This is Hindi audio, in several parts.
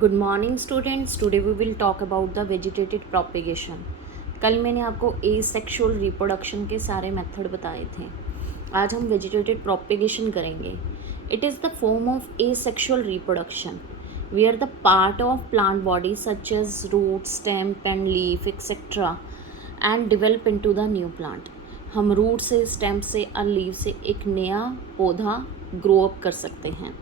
Good morning students, today we will talk about the vegetative propagation. कल मैंने आपको एसेक्सुअल रिप्रोडक्शन के सारे मेथड बताए थे। आज हम वेजिटेटिव प्रोपेगेशन करेंगे। It is the form of asexual reproduction where the part of plant body such as root, stem and leaf etcetera and develop into the new plant. हम रूट से, स्टेम से और लीफ से एक नया पौधा ग्रो अप कर सकते हैं।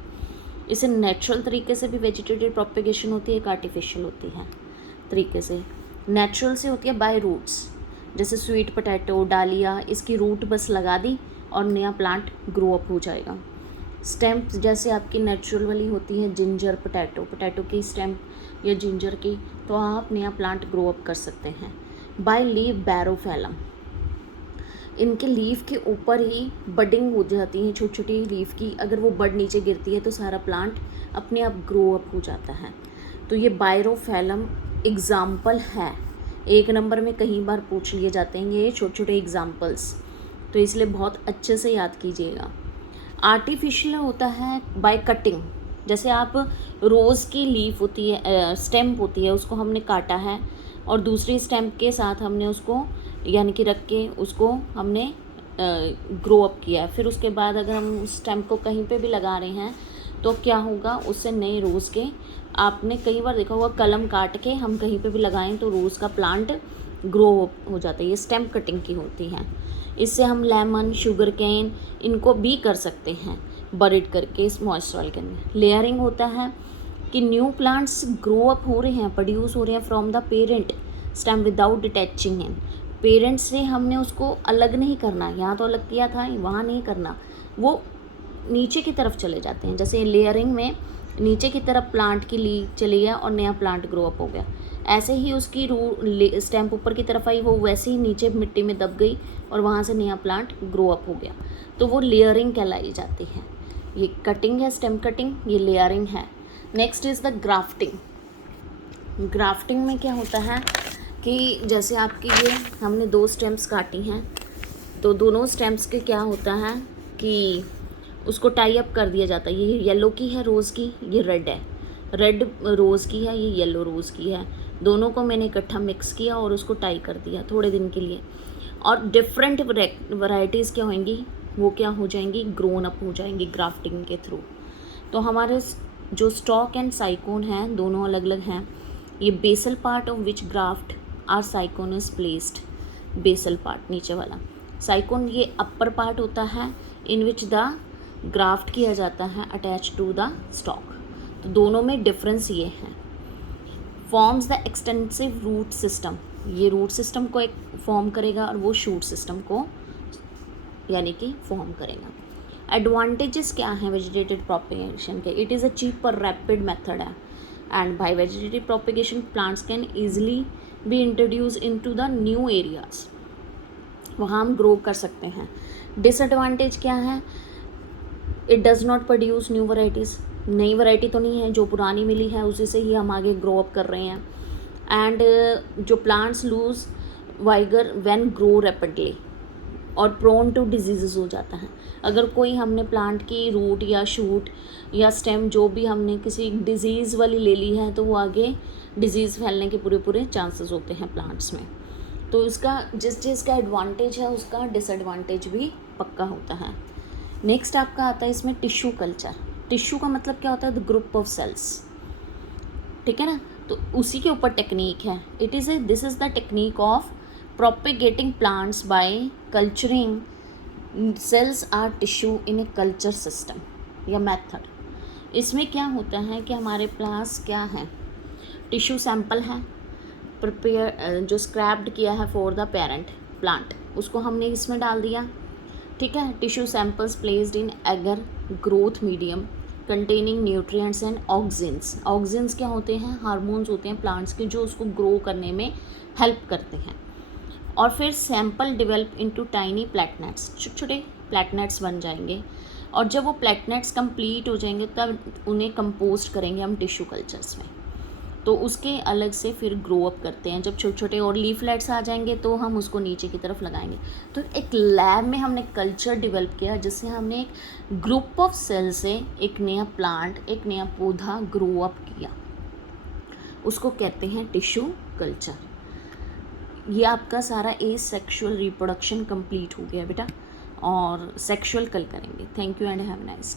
इसे नेचुरल तरीके से भी वेजिटेटिव प्रोपेगेशन होती है, एक आर्टिफिशियल होती है तरीके से। नेचुरल से होती है बाय रूट्स, जैसे स्वीट पोटैटो, डालिया, इसकी रूट बस लगा दी और नया प्लांट ग्रो अप हो जाएगा। स्टेम जैसे आपकी नेचुरल वाली होती है जिंजर पोटैटो की स्टेम या जिंजर की, तो आप नया प्लांट ग्रो अप कर सकते हैं। बाय लीफ बैरोफेलम, इनके लीफ के ऊपर ही बडिंग हो जाती है छोटी छोटी लीफ की। अगर वो बड नीचे गिरती है तो सारा प्लांट अपने आप ग्रो अप हो जाता है। तो ये बायरोफेलम एग्जाम्पल है, एक नंबर में कई बार पूछ लिए जाते हैं ये छोटे छोटे एग्जाम्पल्स, तो इसलिए बहुत अच्छे से याद कीजिएगा। आर्टिफिशियल होता है बाय कटिंग, जैसे आप रोज़ की लीफ होती है, स्टेम होती है, उसको हमने काटा है और दूसरी स्टेम के साथ हमने उसको यानी कि रख के उसको हमने ग्रो अप किया है। फिर उसके बाद अगर हम उस स्टेम को कहीं पे भी लगा रहे हैं तो क्या होगा, उससे नए रोज़ के, आपने कई बार देखा होगा कलम काट के हम कहीं पे भी लगाएं तो रोज़ का प्लांट ग्रो हो जाता है। ये स्टेम कटिंग की होती है। इससे हम लेमन, शुगर केन इनको भी कर सकते हैं बरीड करके इस मॉइस्चर के अंदर। लेयरिंग होता है कि न्यू प्लांट्स ग्रो अप हो रहे हैं, प्रोड्यूस हो रहे हैं from the parent stem without detaching in. Parents से हमने उसको अलग नहीं करना, यहाँ तो अलग किया था, वहाँ नहीं करना, वो नीचे की तरफ चले जाते हैं। जैसे लेयरिंग में नीचे की तरफ प्लांट की लीफ चली गया और नया प्लांट ग्रो अप हो गया, ऐसे ही उसकी स्टेम ऊपर की तरफ आई, वो वैसे ही नीचे मिट्टी में दब गई और वहाँ से नया प्लांट ग्रो अप हो गया, तो वो लेयरिंग कहलाई जाती है। ये कटिंग है, स्टेम कटिंग, ये लेयरिंग है। Next is the grafting. Grafting में क्या होता है कि जैसे आपकी ये हमने 2 स्टेम्स काटी हैं, तो दोनों स्टेम्स के क्या होता है कि उसको टाई अप कर दिया जाता है। ये येलो की है रोज़ की, ये रेड है, रेड रोज़ की है, ये येलो रोज़ की है। दोनों को मैंने इकट्ठा मिक्स किया और उसको टाई कर दिया थोड़े दिन के लिए, और डिफरेंट वैराइटीज़ क्या होंगी, वो क्या हो जाएंगी, ग्रोन अप हो जाएंगी ग्राफ्टिंग के थ्रू। तो हमारे जो स्टॉक एंड साइकोन हैं दोनों अलग अलग हैं। ये basal part of which graft or scion is placed, basal part नीचे वाला, साइकोन ये अपर पार्ट होता है इन विच द ग्राफ्ट किया जाता है अटैच टू द स्टॉक। तो दोनों में डिफरेंस ये है। Forms the extensive root system, ये रूट सिस्टम को एक फॉर्म करेगा और वो शूट सिस्टम को यानी कि फॉर्म करेगा। एडवांटेजेस क्या हैं वेजिटेटिव प्रोपेगेशन के? इट इज़ अ चीप और रैपिड मेथड है, and bye vegetative propagation plants can easily be introduce into the new areas, वहाँ हम ग्रो कर सकते हैं। डिसएडवांटेज क्या है? It does not produce new varieties, नई वैरायटी तो नहीं है, जो पुरानी मिली है उसी से ही हम आगे ग्रो अप कर रहे हैं। एंड जो plants lose vigour when grow rapidly और प्रोन टू डिजीज़ हो जाता है। अगर कोई हमने प्लांट की रूट या शूट या स्टेम जो भी हमने किसी डिजीज़ वाली ले ली है, तो वो आगे डिजीज़ फैलने के पूरे पूरे चांसेस होते हैं प्लांट्स में। तो इसका जिस चीज़ का एडवांटेज है उसका डिसएडवांटेज भी पक्का होता है। नेक्स्ट आपका आता है इसमें टिश्यू कल्चर। टिश्यू का मतलब क्या होता है? द ग्रुप ऑफ सेल्स, ठीक है ना, तो उसी के ऊपर टेक्निक है। This is the technique of propagating plants by culturing cells or tissue in a culture system या मेथड। इसमें क्या होता है कि हमारे पास क्या है, टिश्यू सैंपल है प्रिपेयर जो स्क्रैप्ड किया है फॉर द पेरेंट प्लांट, उसको हमने इसमें डाल दिया, ठीक है। Tissue samples placed in agar growth medium containing nutrients and auxins. Auxins क्या होते हैं? हार्मोन्स होते हैं प्लांट्स के जो उसको ग्रो करने में हेल्प करते हैं। और फिर सैंपल डेवलप इनटू टाइनी प्लेटनेट्स, छोटे छोटे प्लेटनेट्स बन जाएंगे, और जब वो प्लेटनेट्स कंप्लीट हो जाएंगे तब उन्हें कंपोस्ट करेंगे हम टिश्यू कल्चर्स में, तो उसके अलग से फिर ग्रो अप करते हैं। जब छोटे छोटे और लीफलेट्स आ जाएंगे तो हम उसको नीचे की तरफ लगाएंगे। तो एक लैब में हमने कल्चर डेवलप किया जिससे हमने एक ग्रुप ऑफ सेल से एक नया प्लांट, एक नया पौधा ग्रो अप किया। उसको कहते हैं टिश्यू कल्चर। ये आपका सारा एसेक्सुअल रिप्रोडक्शन कंप्लीट हो गया बेटा, और सेक्सुअल कल करेंगे। Thank you and have a nice.